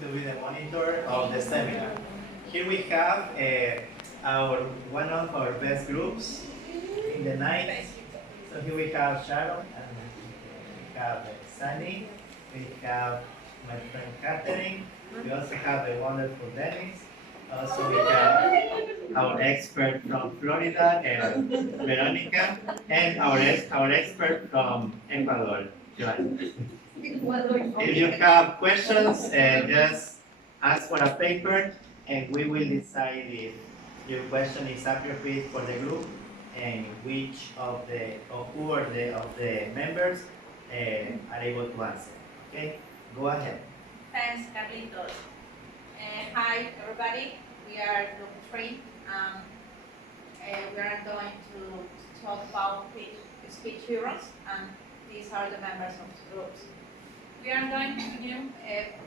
To be the monitor of the seminar. Here we have one of our best groups in the night. So here we have Sharon, and we have Sunny, we have my friend Catherine, we also have the wonderful Dennis, also we have our expert from Florida, Veronica, and our expert from Ecuador, Joan. If you have questions, just ask for a paper and we will decide if your question is appropriate for the group and which of the of who are the of the members are able to answer. Okay, go ahead. Thanks, Carlitos. Hi, everybody. We are Group 3. We are going to talk about speech heroes, and these are the members of the groups. We are going to do,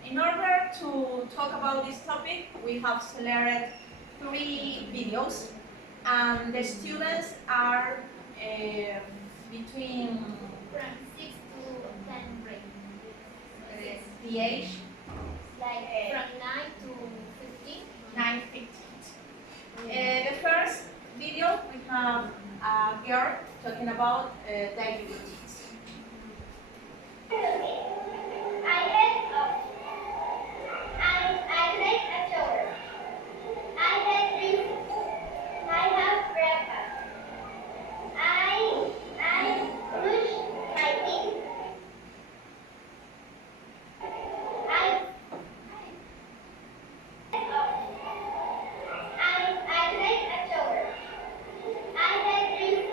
in order to talk about this topic, we have selected 3 videos, and the students are between from 6 to 10 grade. The age Like from 9 to 15. 9, 15. The first video, we have a girl talking about daily routines. I get up. I take a shower. I get drink. I have breakfast. I brush my teeth. I get up. I take a shower. I get drink.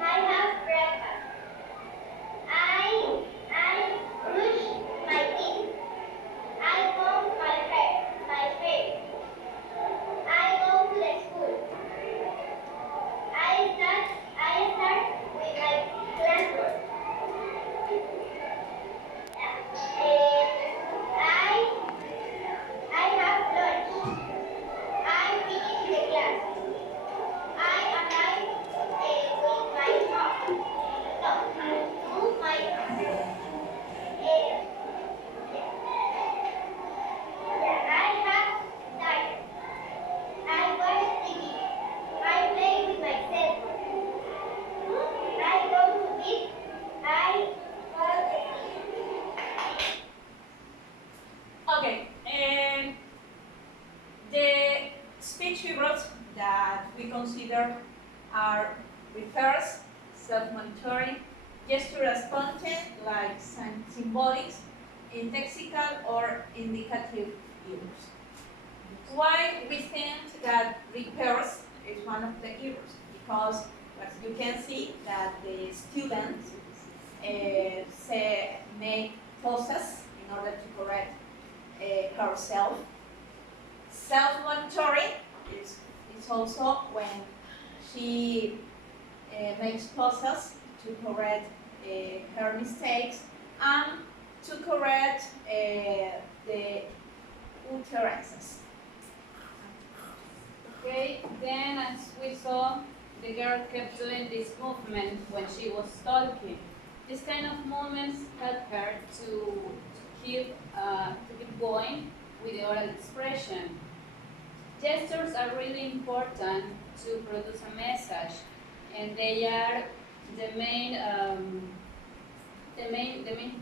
I have breakfast. I brush my teeth. I comb my hair. I go to the school. I start with my classwork. I have lunch. I finish the class. I arrive with my mom. No, move my I have diet. I watch TV. I play with my cell phone. I go to sleep. I fall asleep. Okay, and the speech heroes that we consider are rehearse, self-monitoring, gestural content like symbolics, lexical or indicative use. Why we think that repairs is one of the errors? Because as you can see that the students make pauses in order to correct herself. Self-monitoring is also when she makes pauses to correct her mistakes and to correct the utterances. Okay, then as we saw, the girl kept doing this movement when she was talking. This kind of movements help her to keep going with the oral expression. Gestures are really important to produce a message, and they are the main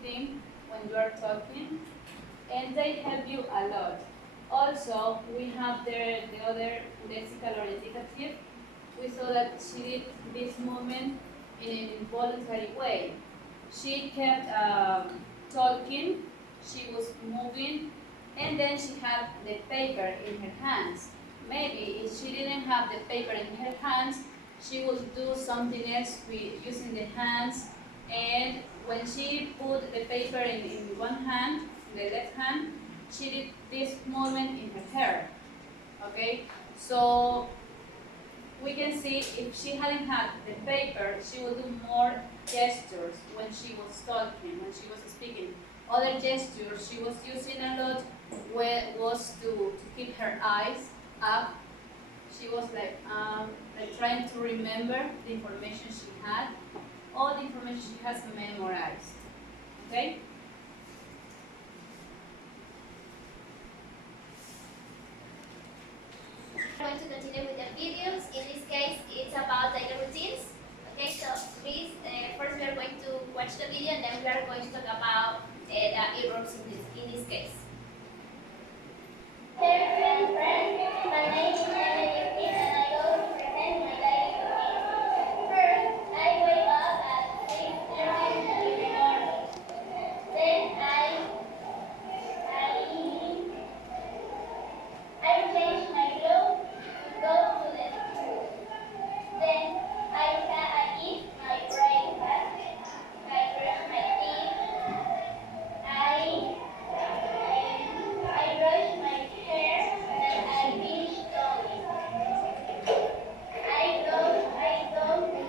thing when you are talking, and they help you a lot. Also, we have the other lexical or indicative. We saw that she did this movement in an involuntary way. She kept talking, she was moving, and then she had the paper in her hands. Maybe if she didn't have the paper in her hands, she would do something else with using the hands, and when she put the paper in one hand, the left hand, she did this movement in her hair. Okay, so we can see if she hadn't had the paper, she would do more gestures when she was talking, when she was speaking. Other gestures she was using a lot was to keep her eyes up. She was like trying to remember the information she had, all the information she has memorized. Okay? I'm going to continue with the videos. In this case, it's about daily routines. Okay, so please, first we are going to watch the video and then we are going to talk about the errors in this case. Hello friends, my name is Emily and I go to present my daily routine. First, I wake up at 6:30 in the morning. Then I change my clothes to go to the school. Then I eat my breakfast. I brush my teeth. I brush my hair and I finish sewing. I go to the school.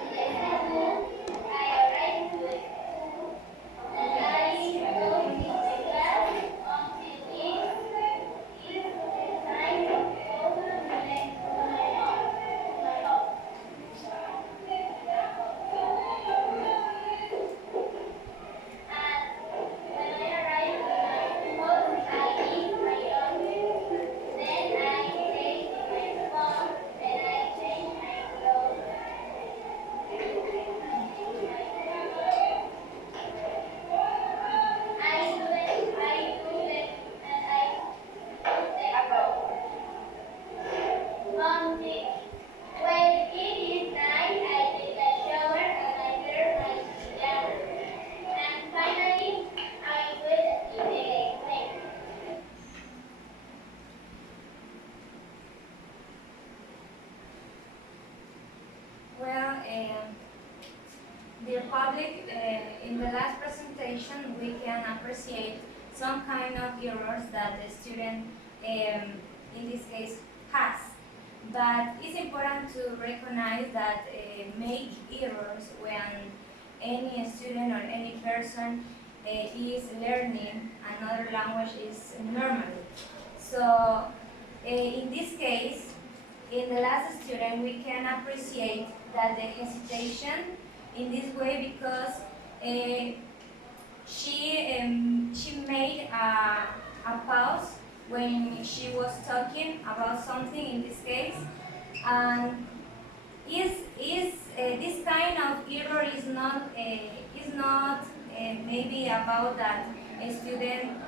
I arrive to the school and I go in the class until it's time to go to my home. And when I arrive to my home, I eat my lunch. Then I take my phone and I change my clothes. I do it, and I put the robe. When it is night, I take a shower and I wear my pajamas. And finally, I wait in the bed. Well, dear public, in the last presentation we can appreciate some kind of errors that the student, in this case, has. But it's important to recognize that make errors when any student or any person is learning another language is normal. So in this case, in the last student, we can appreciate that the hesitation in this way because she made a pause when she was talking about something in this case, and this kind of error is not maybe about that a student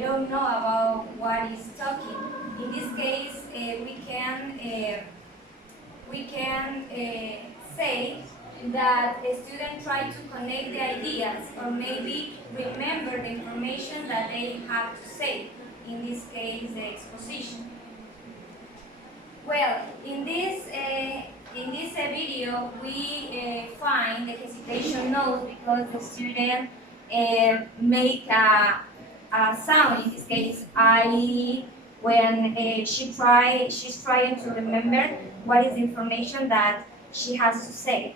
don't know about what is talking. In this case, we can say that a student try to connect the ideas or maybe remember the information that they have to say. In this case, the exposition. Well, in this video, we find the hesitation note because the student make a sound. In this case, when she's trying to remember what is the information that she has to say.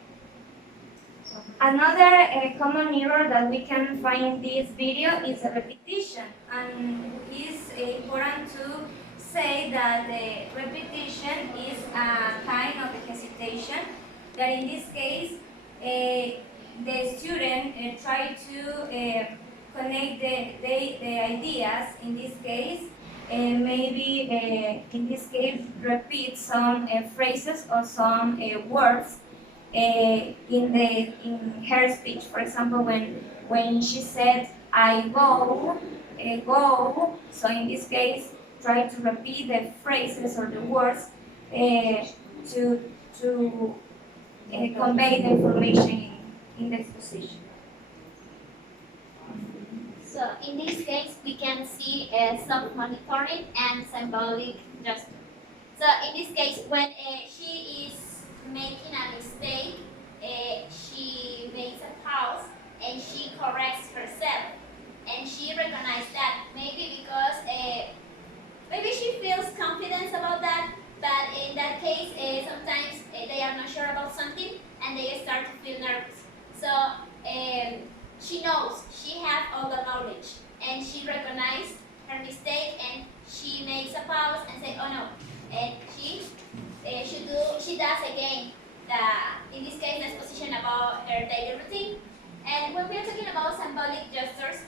Another common error that we can find in this video is a repetition, and it's important to say that the repetition is a kind of hesitation, that in this case the student try to connect the ideas, in this case, maybe in this case repeat some phrases or some words in her speech. For example, when she said I go, so in this case try to repeat the phrases or the words to convey the information in the exposition. So in this case, we can see self-monitoring and symbolic gesture. So in this case, when she is making a mistake, she makes a pause and she corrects herself. And she recognizes that maybe because maybe she feels confidence about that, but in that case, sometimes they are not sure about something and they start to feel nervous. So she knows, she has all the knowledge, and she recognizes her mistake and she makes a pause and say, oh no, and she does again in this case, the exposition about her daily routine. And when we are talking about symbolic gestures,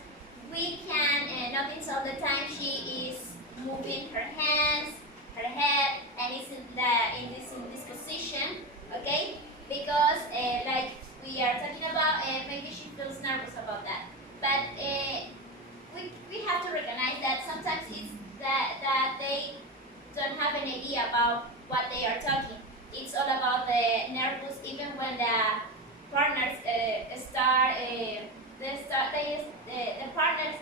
we can notice all the time she is moving her hands, her head, and it's in this position, okay? Because like we are talking about, maybe she feels nervous about that. But we have to recognize that sometimes it's that they don't have an idea about what they are talking. It's all about the nervous, even when the partners the partners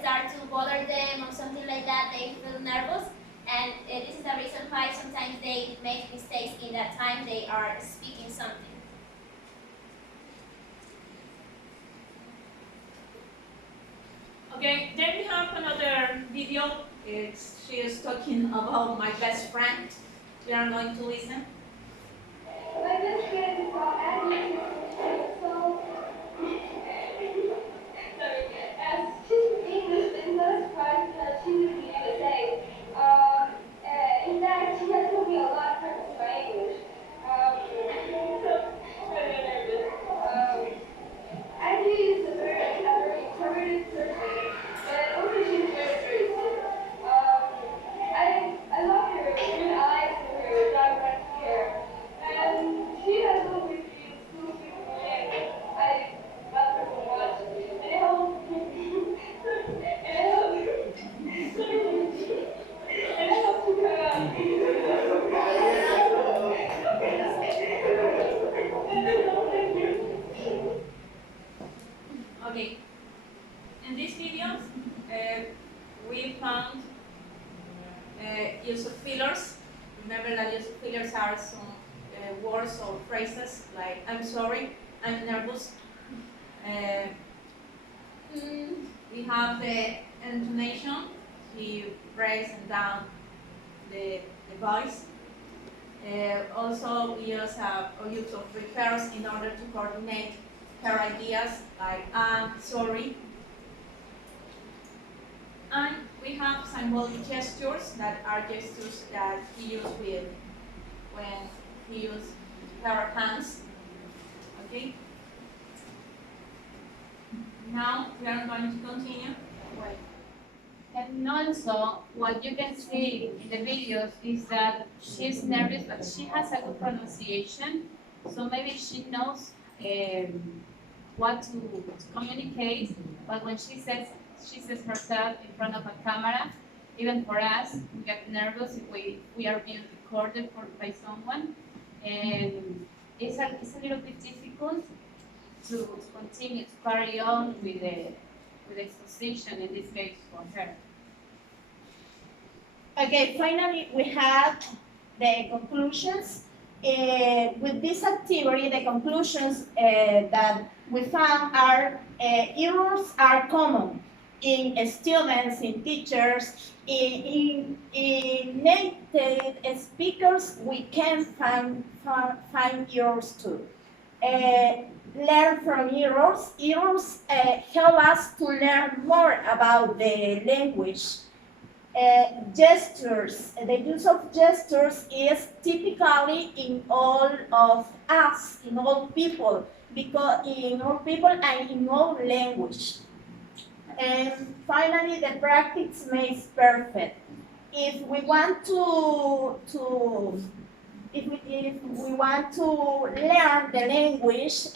start to bother them or something like that, they feel nervous. And this is the reason why sometimes they make mistakes in that time they are speaking something. Okay, then we have another video. She is talking about my best friend. We are going to listen. My best friend is called Agnes. So, sorry, as she's English, it's not a surprise that she's in the USA. In fact, she has told me a lot of practice my English. So, very nervous. Aggie is a very introverted person, but also she's very sweet. I love her green eyes and her dark red hair. And she has always been so sweet to me, and I love her so much. And I hope, and I hope, and I hope to thank you. Okay, in this video, we found use of fillers. Remember that use of fillers are some words or phrases like I'm sorry, I'm nervous. We have the intonation. He raises down the voice. Also, we use use of refers in order to coordinate her ideas, like I'm sorry. And we have symbolic gestures that are gestures that he used when he used her hands. Okay. Now we are going to continue. And also, what you can see in the videos is that she's nervous, but she has a good pronunciation. So maybe she knows what to communicate. But when she says herself in front of a camera, even for us, we get nervous if we are being recorded by someone. And it's a little bit difficult to continue to carry on with the exposition, in this case for her. Okay, finally we have the conclusions. With this activity, the conclusions that we found are errors are common in students, in teachers, in native speakers. We can find errors too. Learn from errors. Errors help us to learn more about the language. Gestures. The use of gestures is typically in all of us, in all people, because in all people and in all language. And finally, the practice makes perfect. If we want if we want to learn the language,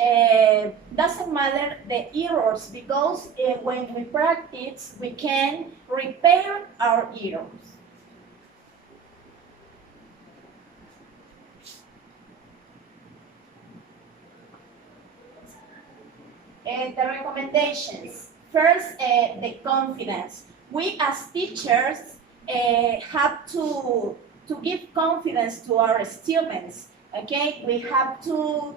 doesn't matter the errors, because when we practice, we can repair our errors. The recommendations. First, the confidence. We as teachers have to give confidence to our students. Okay, we have to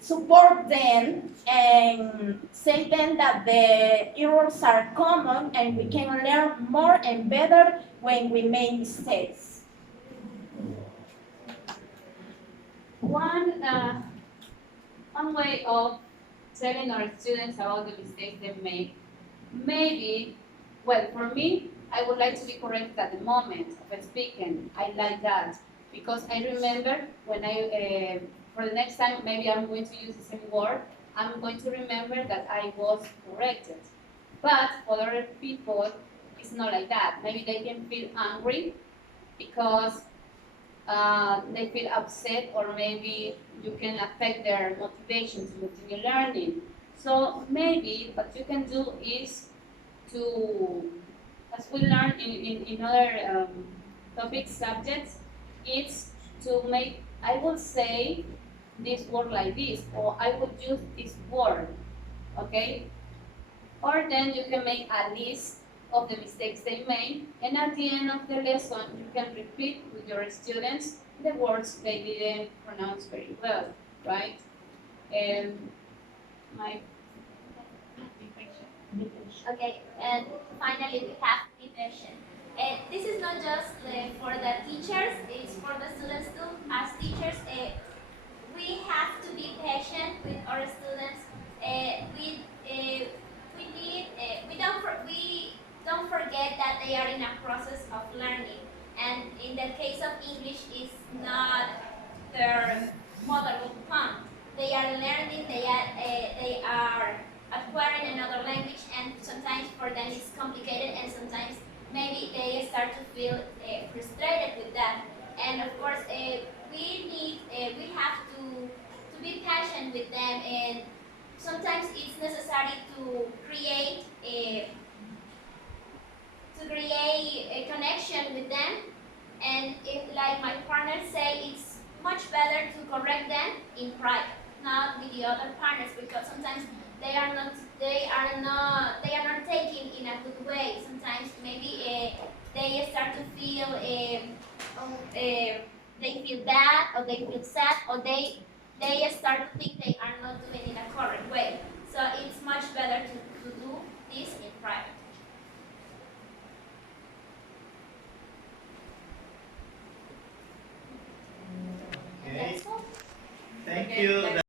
support them and say them that the errors are common and we can learn more and better when we make mistakes. One way of telling our students about the mistakes they make, maybe, well, for me, I would like to be corrected at the moment of speaking. I like that because I remember when for the next time, maybe I'm going to use the same word, I'm going to remember that I was corrected. But for other people, it's not like that. Maybe they can feel angry because they feel upset, or maybe you can affect their motivation to continue learning. So maybe what you can do is to, as we learn in other topic subjects, it's to make, I will say this word like this, or I would use this word, okay? Or then you can make a list of the mistakes they made, and at the end of the lesson, you can repeat with your students the words they didn't pronounce very well, right? And my Okay, and finally we have division. And this is not just for the teachers, it's for the students too. As teachers, we have to be patient with our students. We don't forget that they are in a process of learning. And in the case of English, it's not their mother tongue. They are learning. They are acquiring another language, and sometimes for them it's complicated, and sometimes maybe they start to feel frustrated with that. And of course, we have to be patient with them, and sometimes it's necessary to create a connection with them. And if, like my partners say, it's much better to correct them in private, not with the other partners, because sometimes they are not taking in a good way. Sometimes maybe they start to feel they feel bad, or they feel sad, or they start to think they are not doing it in a correct way. So it's much better to do this in private. Okay. That's all. Thank Okay, you. let's